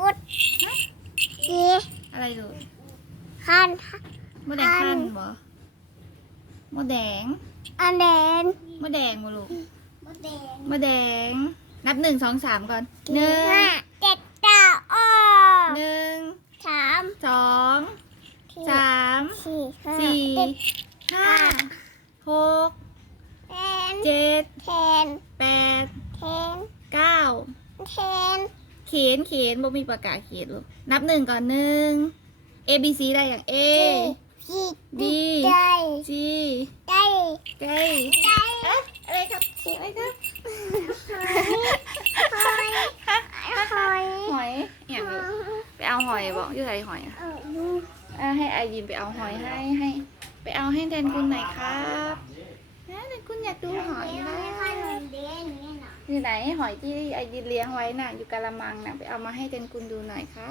ลูกขั้นมดแดงคัขั้นนบ่มดแดงอันแดงมดแดงบ่ลูกมดแดงมดแดง นับหนึ่งสองสามก่อนหนึ่งห้าเจ็ดเก้าอ้อหนึ่งสามสองสี่สามสี่ห้าสี่เจ็ดห้าหกแทนเจ็ดแทนแปดแทนเก้าแทน เขียนเขียนบ่มีประกาศเขียนลูกนับหนึ่งก่อนหนึ่ง A B C ได้อย่าง A สี่ B ได้ G ได้ J ได้เอ๊ะอะไรครับอะไรครับหอยหอยหอยอย่างลูกไปเอาหอยบอกอยู่ไหนหอยอะเออดูอะให้ไอยินไปเอาหอยให้ให้ ไปเอาให้แทนคุณหน่อยครับนะแทนคุณอยากดูหอยเดี๋ยวนะ ให้ขนมเลี้ยง อยู่ไหนหอยที่ไอดินเลี้ยงไว้น่ะ อยู่กะละมังน่ะ ไปเอามาให้เจนคุณดูหน่อยคะ่ะ